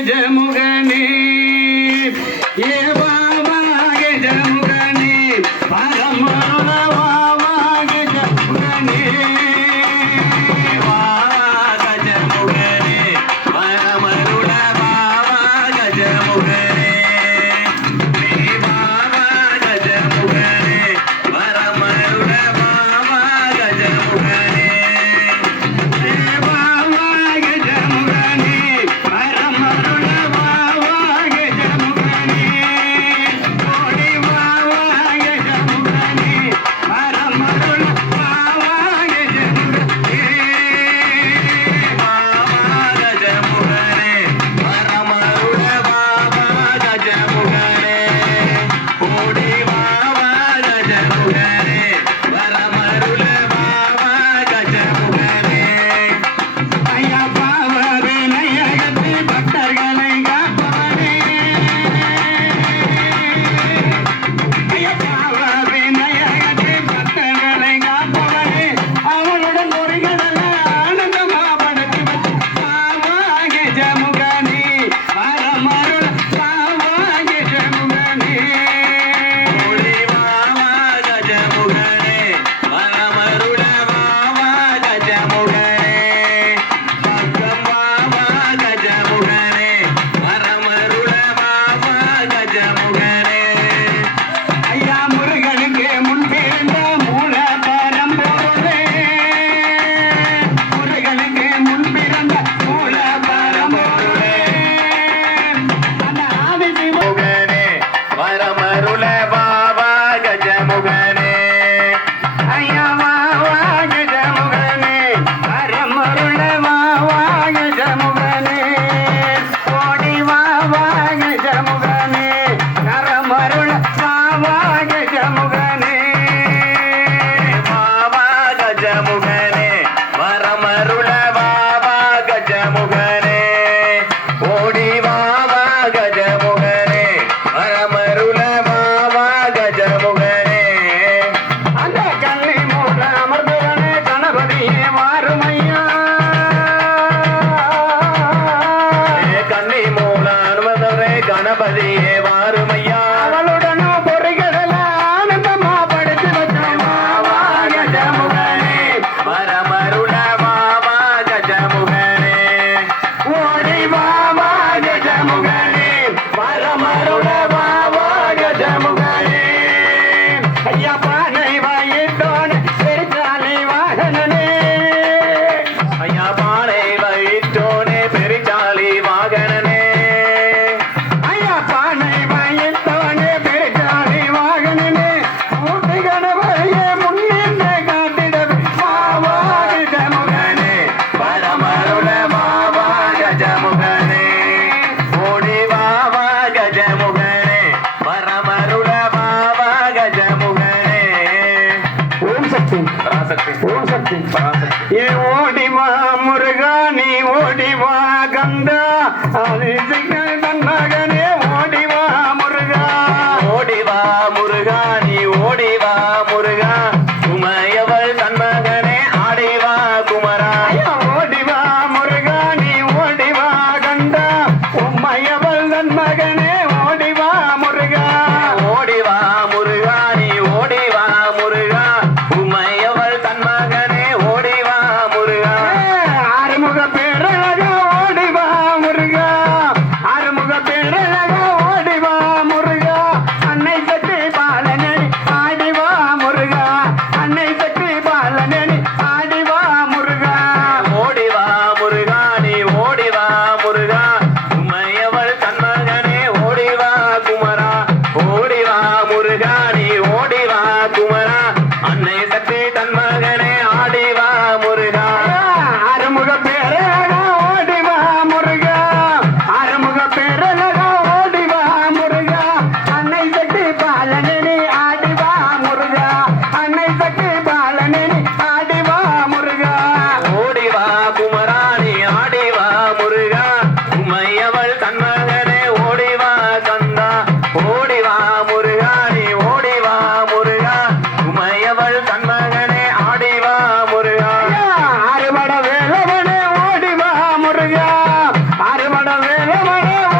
கஜமுகனே ஏ பாபா கஜமுகனே பரமருள வாவா கஜமுகனே வாவா கஜமுகனே பரமருள வாவா கஜமுகனே ஏ பாபா கஜமுகனே பரமருள வாவா கஜமுகனே ஏ பாபா கஜமுகனே பரமருள வாவா கஜமுகனே ஓடி வாவா கஜமுகனே பரமருள வாவா கஜமுகனே வாவா கஜமுகனே பரமருள வாவா கஜமுகனே ஓடி வாவா கஜமுகனே பரமருள வாவா கஜமுகனே ஐயா பாவ விநாயகத்தை பக்தர்களை காப்பவரே ஐயா பாவ விநாயகத்தை பக்தர்களை காப்பவரே அவனுடன் பொறிகள ஆனந்தமா படுத்து பாவா கஜமுகனே பரமருள பாவா கஜமுகனே ஓடி வாவா கஜமுகனே பரமருள வாவா கஜமுகனே பக்கம் வாவா கஜமுகனே பரமருள வாவா கஜமுகனே ஐயா முருகனுக்கு முன்பிருந்த மூல பரம்பொருளே முருகனுக்கு முன்பிருந்த மூல பரம்பொருளே அந்த ஆதிசிவமுகனே பரமருள வாவா கஜமுகனே ஐயா வாவா கஜமுகனே பரமருள வாவா கஜமுகனே ஓடி வாவா கஜமுகனே பரமருள வாவா கஜமுகனே வாவா கஜமுகனே பரமருள வாவா கஜமுகனே ஓடி வாவா கஜமுகனே பரமருள வாவா கஜமுகனே அந்த கண்ணை மூல அமர்ந்தவனே கணபதியே மாறுமையா கண்ணை மூல அனுமதவனே கணபதியே மாறுமையா அவளுடனும் பொறிகள ஆனந்தமா படுத்து வச்சோம் வாவா கஜமுகனே பரமருள வாவா கஜமுகனே ஓடி வாவா கஜமுகனே பரமருள வாவா கஜமுகனே ஐயா பானை வாயிட்டோனே பெருச்சாலை வாகனனே ஐயா பானை வாயிட்டோனே பெருச்சாலை வாகனனே ஐயா பானை வாயிட்டோனே பெருச்சாலை வாகனனே மூட்டை கணவரையே முன்னின்று காத்திடவே வாவா கஜமுகனே பரமருள வாவா கஜமுகனே ஓடி வாவா கஜமுகனே பரமருள வாவா கஜமுகனே ஓம் சக்தி பராசக்தி ஓம் சக்தி பராசக்தி ஏ ஓடி வா முருகா நீ ஓடி வா கந்தா ஆதிசிக்கள் தன் மகனே ஓடி வா முருகா ஓடி வா முருகா நீ ஓடி வா முருகா உமையவள் தன் மகனே ஆடி வா குமரா ஓடி வா முருகா நீ ஓடி வா கந்தா உமையவள் தன் மகனே ஓடி வா முருகா ஓடி வா முருகா நீ ஓடி வா முருகா உமையவள் தன் மகனே ஓடி வா முருகா ஆறுமுக பேரழகா ஓடி வா முருகா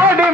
ஓடி